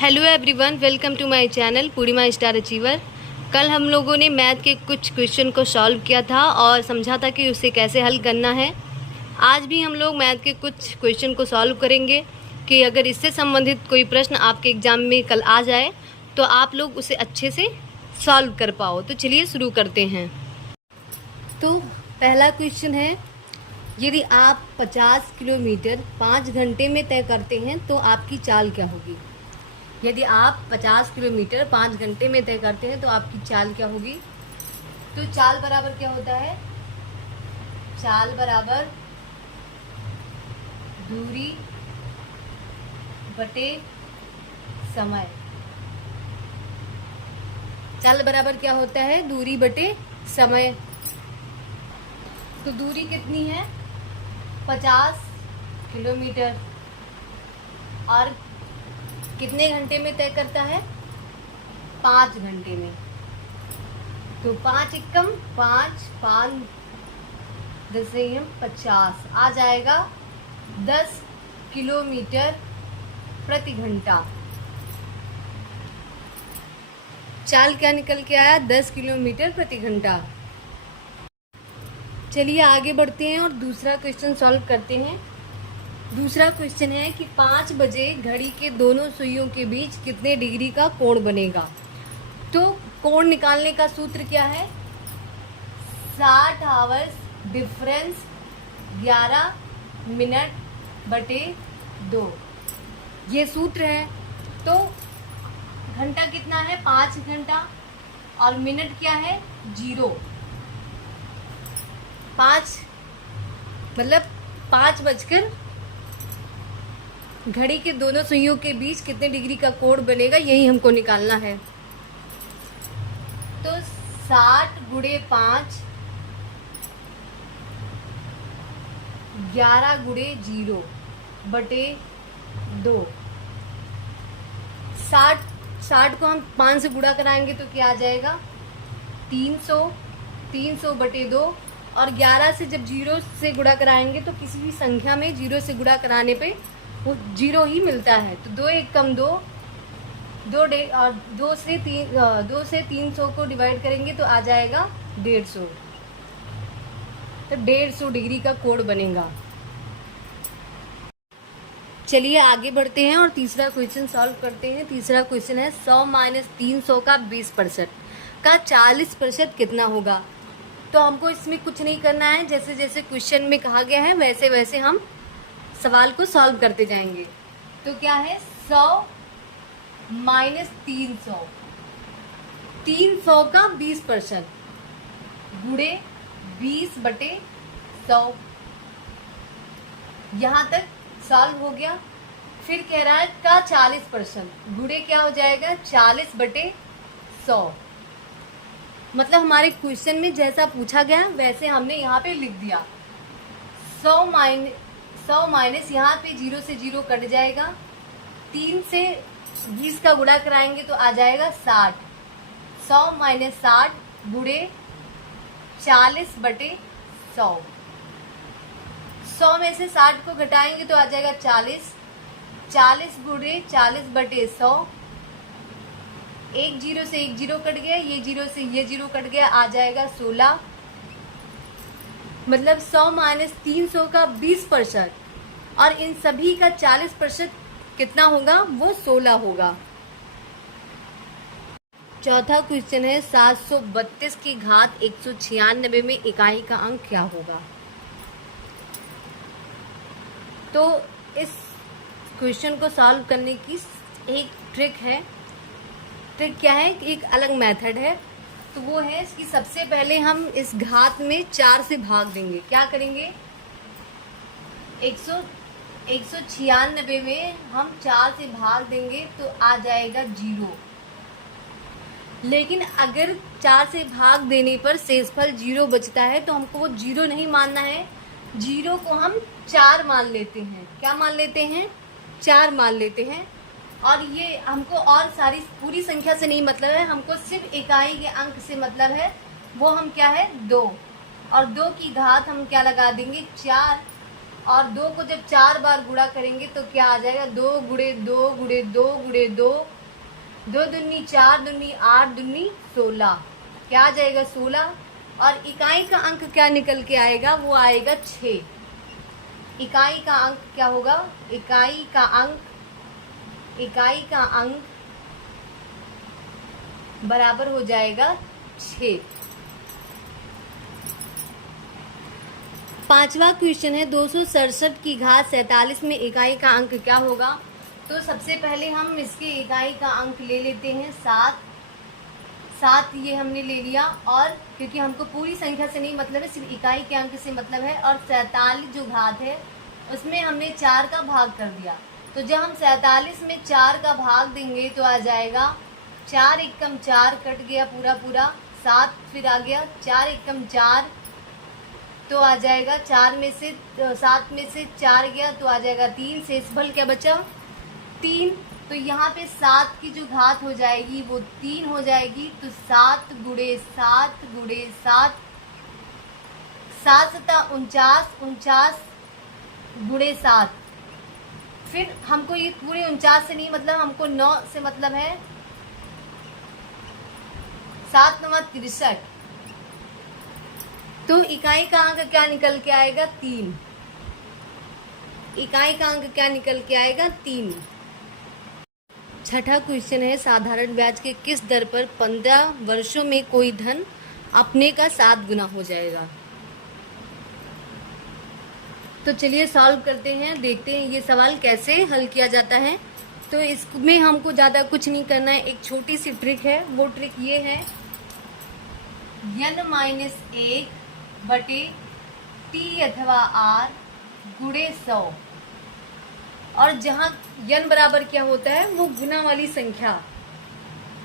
Hello everyone, welcome to my channel Purnima star achiever. कल हम लोगों ने मैथ के कुछ क्वेश्चन को सॉल्व किया था और समझा था कि उसे कैसे हल करना है। आज भी हम लोग मैथ के कुछ क्वेश्चन को सॉल्व करेंगे कि अगर इससे संबंधित कोई प्रश्न आपके एग्ज़ाम में कल आ जाए तो आप लोग उसे अच्छे से सॉल्व कर पाओ। तो चलिए शुरू करते हैं। तो पहला क्वेश्चन है, यदि आप 50 किलोमीटर 5 घंटे में तय करते हैं तो आपकी चाल क्या होगी। यदि आप 50 किलोमीटर 5 घंटे में तय करते हैं तो आपकी चाल क्या होगी। तो चाल बराबर क्या होता है, चाल बराबर दूरी बटे समय। चाल बराबर क्या होता है, दूरी बटे समय। तो दूरी कितनी है, 50 किलोमीटर, और कितने घंटे में तय करता है, 5 घंटे में। तो 5 एकम 5 5 10 50 आ जाएगा 10 किलोमीटर प्रति घंटा। चाल क्या निकल के आया, 10 किलोमीटर प्रति घंटा। चलिए आगे बढ़ते हैं और दूसरा क्वेश्चन सॉल्व करते हैं। दूसरा क्वेश्चन है कि 5 बजे घड़ी के दोनों सुइयों के बीच कितने डिग्री का कोण बनेगा। तो कोण निकालने का सूत्र क्या है, 60 आवर्स डिफरेंस 11 मिनट बटे 2, ये सूत्र है। तो घंटा कितना है, 5 घंटा, और मिनट क्या है, 0। 5 मतलब 5 बजकर घड़ी के दोनों सुइयों के बीच कितने डिग्री का कोण बनेगा, यही हमको निकालना है। तो 60 गुणे 5 11 गुणे 0 बटे 2। 60 को हम 5 से गुणा कराएंगे तो क्या आ जाएगा, 300 बटे 2, और 11 से जब 0 से गुणा कराएंगे तो किसी भी संख्या में 0 से गुणा कराने पे वो 0 ही मिलता है। तो 2 एकम 2, 2 से 300 को डिवाइड करेंगे तो आ जाएगा 150। तो 150 डिग्री का कोण बनेगा। चलिए आगे बढ़ते हैं और तीसरा क्वेश्चन सॉल्व करते हैं। तीसरा क्वेश्चन है, 100 माइनस 300 का 20% का 40% कितना होगा। तो हमको इसमें कुछ नहीं करना है, जैसे जैसे क्वेश्चन में कहा गया है वैसे वैसे हम सवाल को सॉल्व करते जाएंगे। तो क्या है, 100 माइनस 300, 300 का 20% गुणे 20 बटे 100। यहाँ तक सॉल्व हो गया। फिर कह रहा है का 40% गुणे क्या हो जाएगा, 40 बटे 100। मतलब हमारे क्वेश्चन में जैसा पूछा गया वैसे हमने यहाँ पे लिख दिया। 100 माइनस यहाँ पे 0 से 0 कट जाएगा, 3 से 20 का गुणा कराएंगे तो आ जाएगा 60। 100 माइनस 60 गुणे 40 बटे 100। 100 में से 60 को घटाएंगे तो आ जाएगा 40। 40 गुणे 40 बटे 100। एक 0 से एक 0 कट गया, ये 0 से ये 0 कट गया, आ जाएगा 16। मतलब 100 माइनस 300 का 20% और इन सभी का 40% कितना होगा, वो 16 होगा। चौथा क्वेश्चन है, 732 की घात 196 में इकाई का अंक क्या होगा। तो इस क्वेश्चन को सॉल्व करने की एक ट्रिक है। ट्रिक क्या है, एक अलग मेथड है। तो वो है कि सबसे पहले हम इस घात में 4 से भाग देंगे। क्या करेंगे, 196 में हम 4 से भाग देंगे तो आ जाएगा 0। लेकिन अगर 4 से भाग देने पर शेषफल 0 बचता है तो हमको वो 0 नहीं मानना है, 0 को हम 4 मान लेते हैं। क्या मान लेते हैं, 4 मान लेते हैं। और ये हमको और सारी पूरी संख्या से नहीं मतलब है, हमको सिर्फ इकाई के अंक से मतलब है। वो हम क्या है, 2, और 2 की घात हम क्या लगा देंगे, 4। और 2 को जब 4 बार गुणा करेंगे तो क्या आ जाएगा, 2 गुणे 2 गुणे 2 गुणे 2, 2 दूनी 4 दूनी 8 दूनी 16, क्या आ जाएगा 16। और इकाई का अंक क्या निकल के आएगा, वो आएगा 6। इकाई का अंक क्या होगा, इकाई का अंक बराबर हो जाएगा 6। 5वां क्वेश्चन है 267 की घात 47 में इकाई का अंक क्या होगा। तो सबसे पहले हम इसके इकाई का अंक ले लेते हैं 7। 7 ये हमने ले लिया, और क्योंकि हमको पूरी संख्या से नहीं मतलब है, सिर्फ इकाई के अंक से मतलब है। और 47 जो घात है उसमें हमने 4 का भाग कर दिया। तो जब हम 47 में 4 का भाग देंगे तो आ जाएगा 4 एकम 4 कट गया पूरा पूरा, 7 फिर आ गया 4 एकम 4, तो आ जाएगा 4 में से 7 में से 4 गया तो आ जाएगा 3, शेषफल क्या बचा 3। तो यहाँ पे 7 की जो घात हो जाएगी वो 3 हो जाएगी। तो 7 गुणे 7 गुणे 7, 7 सता 49, 49 गुणे 7। फिर हमको ये पूरे 49 से नहीं मतलब, हमको 9 से मतलब है। 7 9 63, तो इकाई का अंक क्या निकल के आएगा 3। इकाई का अंक क्या निकल के आएगा 3। छठा क्वेश्चन है साधारण ब्याज के किस दर पर 15 वर्षों में कोई धन अपने का 7 गुना हो जाएगा। तो चलिए सॉल्व करते हैं, देखते हैं ये सवाल कैसे हल किया जाता है। तो इसमें हमको ज़्यादा कुछ नहीं करना है, एक छोटी सी ट्रिक है। वो ट्रिक ये है n-1 बटे t अथवा r गुणे 100। और जहाँ n बराबर क्या होता है, वो गुना वाली संख्या,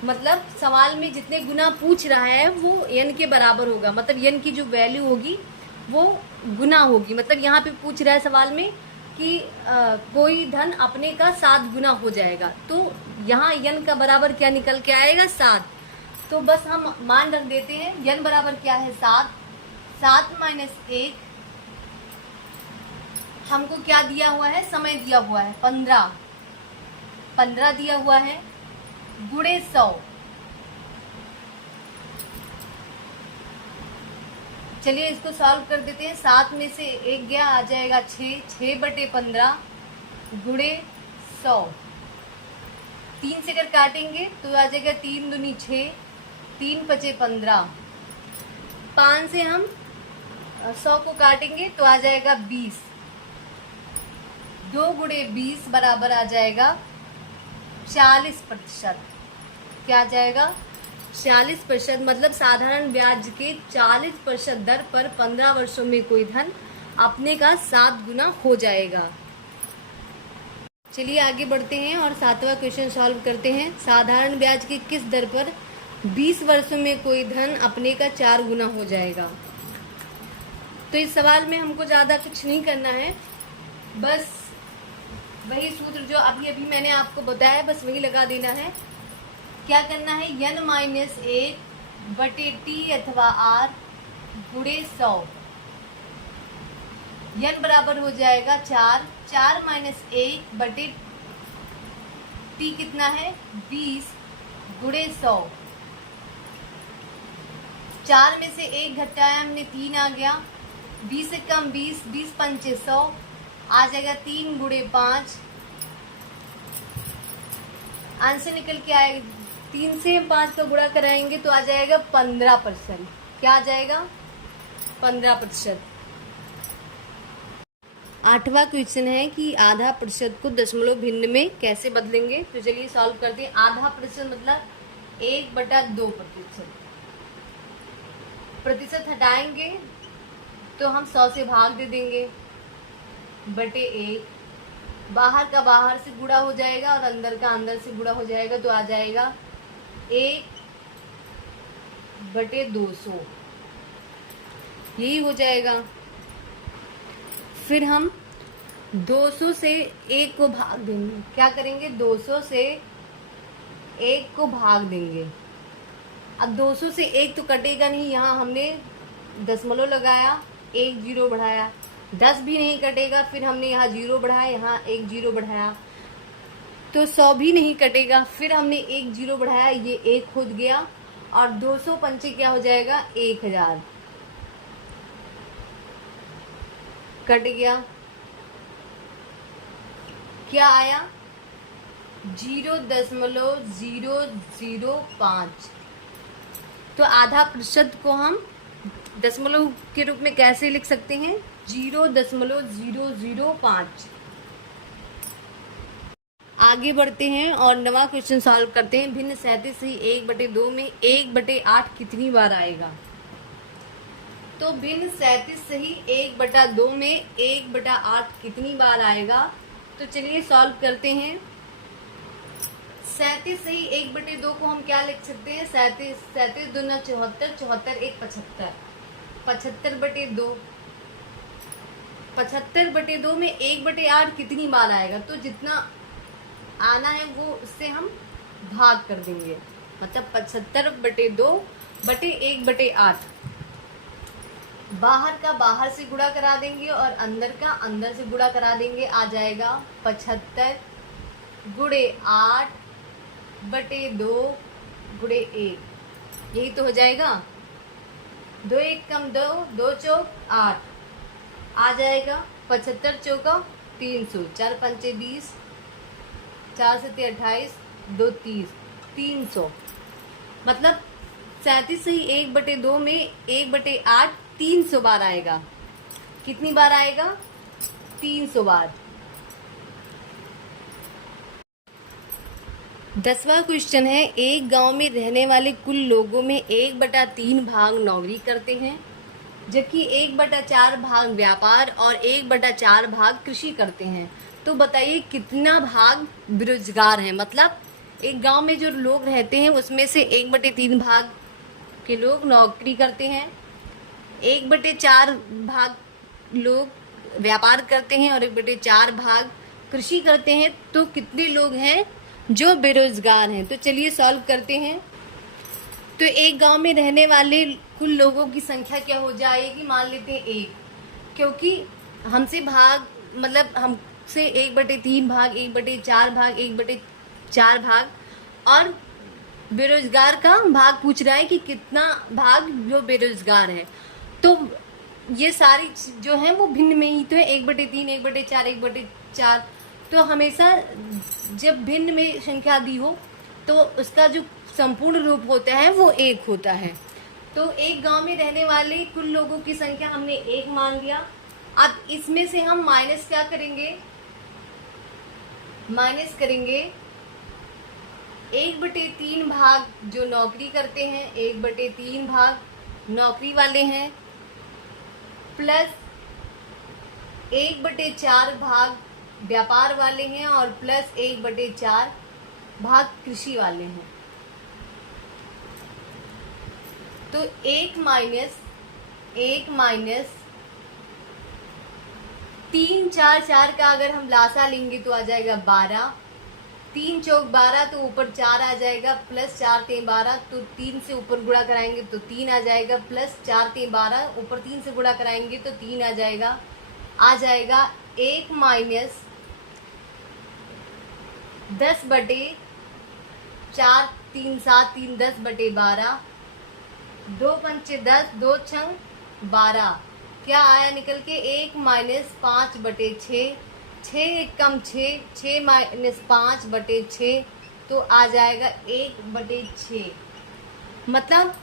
मतलब सवाल में जितने गुना पूछ रहा है वो n के बराबर होगा। मतलब n की जो वैल्यू होगी वो गुना होगी। मतलब यहाँ पे पूछ रहा है सवाल में कि कोई धन अपने का 7 गुना हो जाएगा। तो यहाँ n का बराबर क्या निकल के आएगा 7। तो बस हम मान रख देते हैं, n बराबर क्या है 7। 7 माइनस 1, हमको क्या दिया हुआ है, समय दिया हुआ है 15 दिया हुआ है, गुणे 100। चलिए इसको सॉल्व कर देते हैं। 7 में से 1 गया, आ जाएगा 6 बटे 15 गुणे 100। 3 से अगर काटेंगे तो आ जाएगा 3 दूनी 6, 3 पचे 15। 5 से हम 100 को काटेंगे तो आ जाएगा 20। 2 गुणे 20 बराबर आ जाएगा 40%। क्या आ जाएगा 40%। मतलब साधारण ब्याज के 40% दर पर 15 वर्षों में कोई धन अपने का 7 गुना हो जाएगा। चलिए आगे बढ़ते हैं और 7वां क्वेश्चन सॉल्व करते हैं। साधारण ब्याज की किस दर पर 20 वर्षों में कोई धन अपने का 4 गुना हो जाएगा। तो इस सवाल में हमको ज़्यादा कुछ नहीं करना है, बस वही सूत्र जो अभी मैंने आपको बताया बस वही लगा देना है। क्या करना है, n-1 बटे t अथवा r गुणे 100। n बराबर हो जाएगा 4। 4 माइनस 1 बटे t कितना है 20 गुणे 100। 4 में से 1 घटाया हमने 3 आ गया, 20 से कम 20, 20 पंचे 100 आ जाएगा 3 गुणे 5। आंसर निकल के आएगा 3 से 5 का गुणा कराएंगे तो आ जाएगा 15%। क्या आ जाएगा 15%। 8वां क्वेश्चन है कि आधा प्रतिशत को दशमलव भिन्न में कैसे बदलेंगे। तो चलिए सॉल्व करते हैं। आधा प्रतिशत मतलब 1/2%। प्रतिशत हटाएंगे तो हम 100 से भाग दे देंगे, बटे 1। बाहर का बाहर से गुणा हो जाएगा और अंदर का अंदर से गुणा हो जाएगा तो आ जाएगा 1/200, यही हो जाएगा। फिर हम 200 से 1 को भाग देंगे। क्या करेंगे 200 से 1 को भाग देंगे। अब 200 से 1 तो कटेगा नहीं, यहाँ हमने दशमलव लगाया, 1 0 बढ़ाया 10 भी नहीं कटेगा, फिर हमने यहाँ 0 बढ़ाया, यहाँ एक 0 बढ़ाया तो 100 भी नहीं कटेगा, फिर हमने एक 0 बढ़ाया, ये 1 खुद गया और 200 पंचे क्या हो जाएगा 1000 कट गया। क्या आया 0.005। तो आधा प्रतिशत को हम दशमलव के रूप में कैसे लिख सकते हैं 0.005। आगे बढ़ते हैं और नवा क्वेश्चन सॉल्व करते हैं। भिन्न 37 ही 1/2 में 1/8 कितनी बार आएगा। तो भिन्न 37 सही 1/2 में 1/8 कितनी बार आएगा। तो चलिए सॉल्व करते हैं। 37 सही 1/2 को हम क्या लिख सकते हैं 37 दूना 74, 74 1 75, 75/2, 75/2 में 1/8 कितनी बार आएगा। तो जितना आना है वो उससे हम भाग कर देंगे, मतलब 75/2 बटे 1/8। बाहर का बाहर से गुणा करा देंगे और अंदर का अंदर से गुणा करा देंगे। आ जाएगा 75 गुणे 8/2 गुणे 1, यही तो हो जाएगा। 2 1 कम 2, 2 चौक 8 आ जाएगा। 75 चौका 300, 4 पंचे 20, 4 से 28, 2 30, 300। मतलब 37 से ही 1/2 में 1/8 300 बार आएगा। कितनी बार आएगा 300 बार। 10वां क्वेश्चन है, एक गांव में रहने वाले कुल लोगों में 1/3 भाग नौकरी करते हैं, जबकि 1/4 भाग व्यापार और 1/4 भाग कृषि करते हैं। तो बताइए कितना भाग बेरोजगार है। मतलब एक गांव में जो लोग रहते हैं उसमें से 1/3 भाग के लोग नौकरी करते हैं, 1/4 भाग लोग व्यापार करते हैं और 1/4 भाग कृषि करते हैं। तो कितने लोग हैं जो बेरोजगार हैं। तो चलिए सॉल्व करते हैं। तो एक गांव में रहने वाले कुल लोगों की संख्या क्या हो जाएगी, मान लेते हैं 1, क्योंकि हमसे भाग मतलब हमसे 1/3 भाग 1/4 भाग 1/4 भाग और बेरोजगार का भाग पूछ रहा है कि कितना भाग जो बेरोजगार है। तो ये सारी जो है वो भिन्न में ही तो है, 1/3 1/4 1/4। तो हमेशा जब भिन्न में संख्या दी हो तो उसका जो संपूर्ण रूप होता है वो 1 होता है। तो एक गांव में रहने वाले कुल लोगों की संख्या हमने 1 मान लिया। अब इसमें से हम माइनस क्या करेंगे, माइनस करेंगे 1/3 भाग जो नौकरी करते हैं, 1/3 भाग नौकरी वाले हैं, प्लस 1/4 भाग व्यापार वाले हैं और प्लस 1/4 भाग कृषि वाले हैं। तो 1 माइनस 3 4 4 का अगर हम लासा लेंगे तो आ जाएगा 12, 3 चौक 12 तो ऊपर 4 आ जाएगा, प्लस 4 3 12 तो 3 से ऊपर गुणा कराएंगे तो 3 आ जाएगा, प्लस 4 3 12 ऊपर 3 से गुणा कराएंगे तो 3 आ जाएगा। 1 माइनस 10/4 3 7 3 10/12, 2 पंचे 10 2 छंग 12। क्या आया निकल के 1 माइनस 5/6, 6 1 कम 6, 6 माइनस 5/6 तो आ जाएगा 1/6। मतलब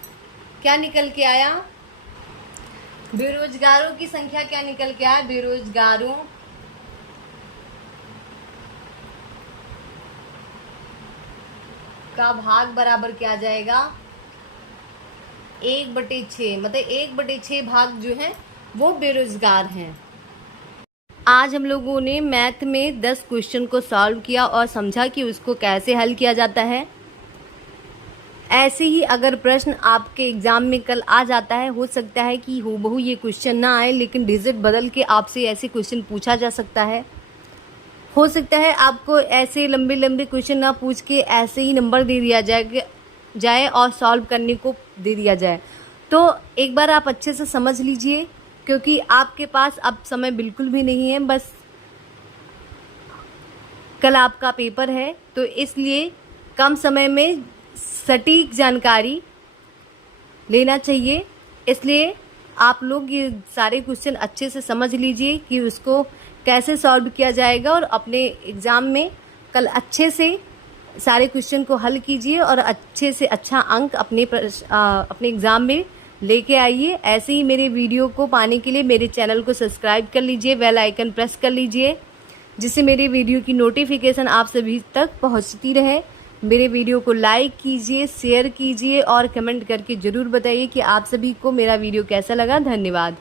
क्या निकल के आया, बेरोजगारों की संख्या क्या निकल के आया, बेरोजगारों का भाग बराबर क्या आ जाएगा 1/6। मतलब 1/6 भाग जो है वो बेरोजगार हैं। आज हम लोगों ने मैथ में 10 क्वेश्चन को सॉल्व किया और समझा कि उसको कैसे हल किया जाता है। ऐसे ही अगर प्रश्न आपके एग्जाम में कल आ जाता है, हो सकता है कि हूबहू ये क्वेश्चन ना आए, लेकिन डिजिट बदल के आपसे ऐसे क्वेश्चन पूछा जा सकता है। हो सकता है आपको ऐसे लंबे लंबे क्वेश्चन ना पूछ के ऐसे ही नंबर दे दिया जाए और सॉल्व करने को दे दिया जाए। तो एक बार आप अच्छे से समझ लीजिए क्योंकि आपके पास अब समय बिल्कुल भी नहीं है, बस कल आपका पेपर है, तो इसलिए कम समय में सटीक जानकारी लेना चाहिए। इसलिए आप लोग ये सारे क्वेश्चन अच्छे से समझ लीजिए कि उसको कैसे सॉल्व किया जाएगा, और अपने एग्ज़ाम में कल अच्छे से सारे क्वेश्चन को हल कीजिए और अच्छे से अच्छा अंक अपने एग्ज़ाम में लेके आइए। ऐसे ही मेरे वीडियो को पाने के लिए मेरे चैनल को सब्सक्राइब कर लीजिए, बेल आइकन प्रेस कर लीजिए, जिससे मेरे वीडियो की नोटिफिकेशन आप सभी तक पहुंचती रहे। मेरे वीडियो को लाइक कीजिए, शेयर कीजिए और कमेंट करके ज़रूर बताइए कि आप सभी को मेरा वीडियो कैसा लगा। धन्यवाद।